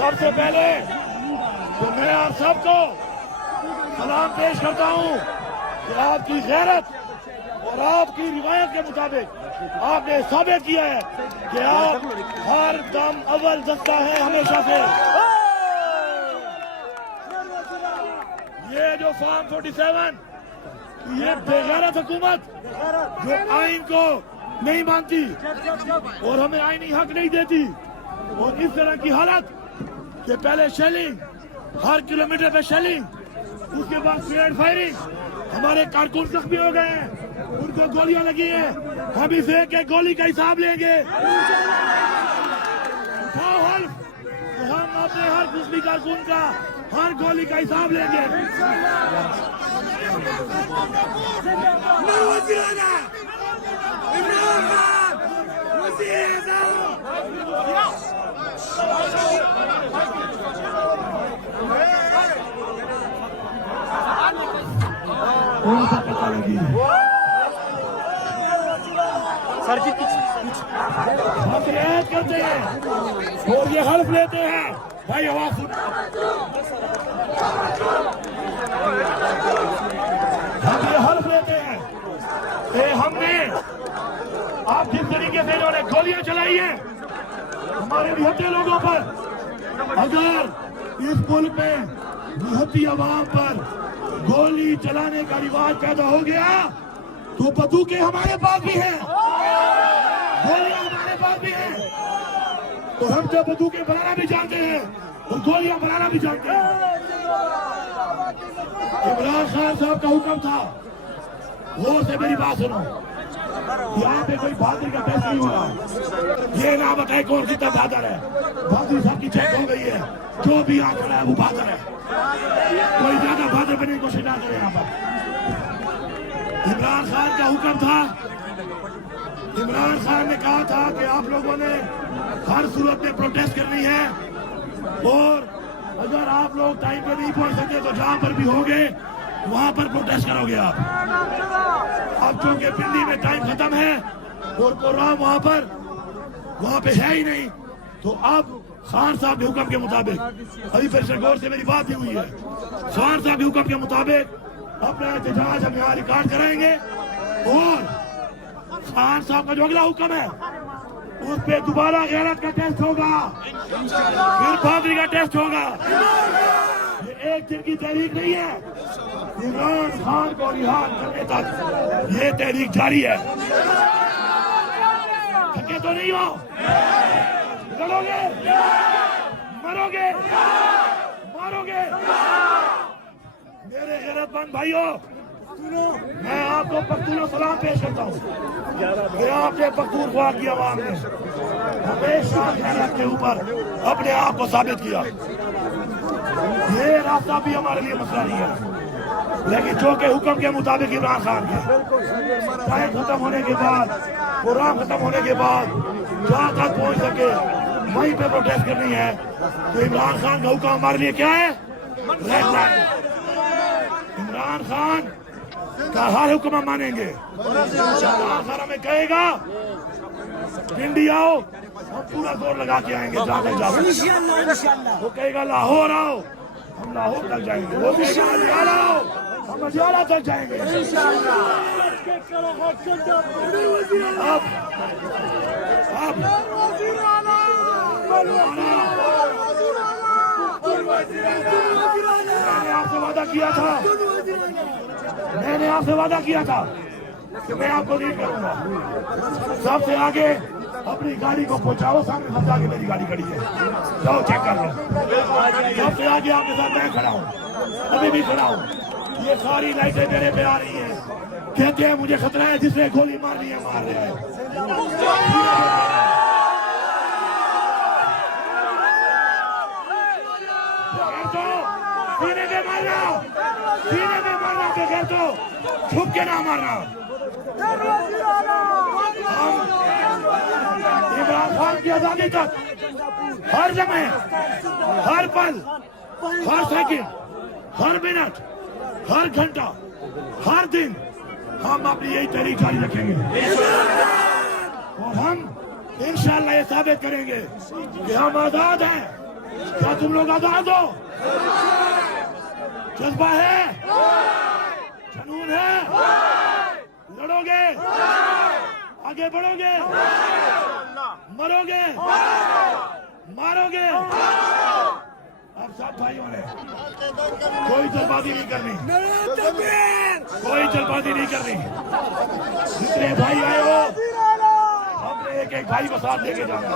सबसे पहले तो मैं आप सबको सलाम पेश करता हूँ कि आपकी गैरत और आपकी रिवायत के मुताबिक आपने साबित किया है कि आप हर दम अव्वल दस्ता है हमेशा से। ये जो फॉर्म 47 ये बेगैरत हुकूमत जो आइन को नहीं मानती और हमें आईनी हक नहीं देती और इस तरह की हालत कि पहले शेलिंग हर किलोमीटर पे शेलिंग, उसके बाद ग्रेनेड फायरिंग, हमारे कारकुन जख्मी हो गए हैं, उनको गोलियां लगी हैं, हम इस एक एक गोली का हिसाब लेंगे। उठाओ हल्फ, तो हम अपने हर मुस्लिम कारकुन का हर गोली का हिसाब लेंगे। सर जी हम रियायत करते हैं और ये हल्फ लेते हैं। भाई आवाज सुन, हम ये हल्फ लेते हैं कि हमने आप जिस तरीके से इन्होंने गोलियां चलाई हैं हमारे निहत्ते लोगों पर, अगर इस मुल्क में निहत्ती आवाम पर गोली चलाने का रिवाज पैदा हो गया तो बंदूकें हमारे पास भी हैं, गोलियां हमारे पास भी हैं, तो हम जब बंदूकें बनाना भी जानते हैं और गोलियां बनाना भी जानते हैं। इमरान खान साहब का हुक्म था, गौर से मेरी बात सुनो, यहाँ पे कोई बहादुर का टेस्ट नहीं हो रहा। ये ना बताए कौन कितना बहादुर है, बहादुर साहब की चेक हो गई है, जो भी यहाँ खड़ा है वो बहादुर है, कोई ज्यादा बहादुर बनने की कोशिश ना करे। यहाँ पर इमरान खान का हुक्म था, इमरान खान ने कहा था कि आप लोगों ने हर सूरत में प्रोटेस्ट करनी है और अगर आप लोग टाइम पे नहीं पहुंच सकते तो जहां पर भी होंगे वहां पर प्रोटेस्ट करोगे आप। अब चूंकि पिंडी में टाइम खत्म है और प्रोग्राम वहां पे है ही नहीं, तो अब खान साहब के हुक्म के मुताबिक, अभी फिर से गौर से मेरी बात भी हुई है, खान साहब के हुक्म के मुताबिक अपना एहतजाज हम यहाँ रिकॉर्ड कराएंगे और खान साहब का जो अगला हुक्म है उस पे दोबारा गैरत का टेस्ट होगा, फिर बहादुरी का टेस्ट होगा। ये एक दिन की तहरीक नहीं है, इमरान खान को रिहा करने तक ये तहरीक जारी है। थके तो नहीं हो, लड़ोगे, मरोगे, मारोगे। मेरे गैरतमंद भाइयों, मैं आपको पख्तून सलाम पेश करता हूँ कि आपने पख्तूनख्वा की आवाम ने हमेशा गैरत के ऊपर अपने आप को साबित किया। ये रास्ता भी हमारे लिए मसला नहीं है, लेकिन जो के हुक्म के मुताबिक इमरान खान के टाइम खत्म होने के बाद, प्रोग्राम खत्म होने के बाद जहाँ तक पहुँच सके वहीं पे प्रोटेस्ट करनी है। तो इमरान खान का हुक्म हमारे लिए क्या है? Red line. इमरान खान का हर हुक्म हम मानेंगे। इमरान खान हमें कहेगा पिंडी आओ, हम पूरा जोर लगा के आएंगे। वो कहेगा लाहौर आओ, हम लाहौर तक जाएंगे। वो कहेगा मजियाला आओ, हम मजियाला तक जाएंगे। अब मैंने आपसे वादा किया था, मैंने आपसे वादा किया था कि मैं आपको लीड करूंगा। सबसे आगे अपनी गाड़ी को पहुंचाओ, सामने सबसे आगे मेरी गाड़ी खड़ी है, जाओ चेक कर लो। सबसे आगे आपके साथ मैं खड़ा हूँ, अभी भी खड़ा हूँ। ये सारी लाइटें मेरे पे आ रही हैं, कहते हैं मुझे खतरा है, जिसने गोली मारनी है मार रहे हैं। सीने में मारना, सीने में मारना, बगैर तो छुप के ना मारना। इमरान खान की आजादी तक हर समय, हर पल, हर सेकंड, हर मिनट, हर घंटा, हर दिन हम अपनी यही तहरीक जारी रखेंगे और हम इंशाल्लाह ये साबित करेंगे कि हम आजाद हैं। क्या तुम लोग आजाद हो? जज्बा है, जुनून है, लड़ोगे, आगे बढ़ोगे, मरोगे, मारोगे। अब सब भाइयों ने कोई जल्दबाजी नहीं करनी, कोई जल्दबाजी नहीं करनी। जितने भाई आए हो, हमने एक एक भाई को साथ लेके जाना।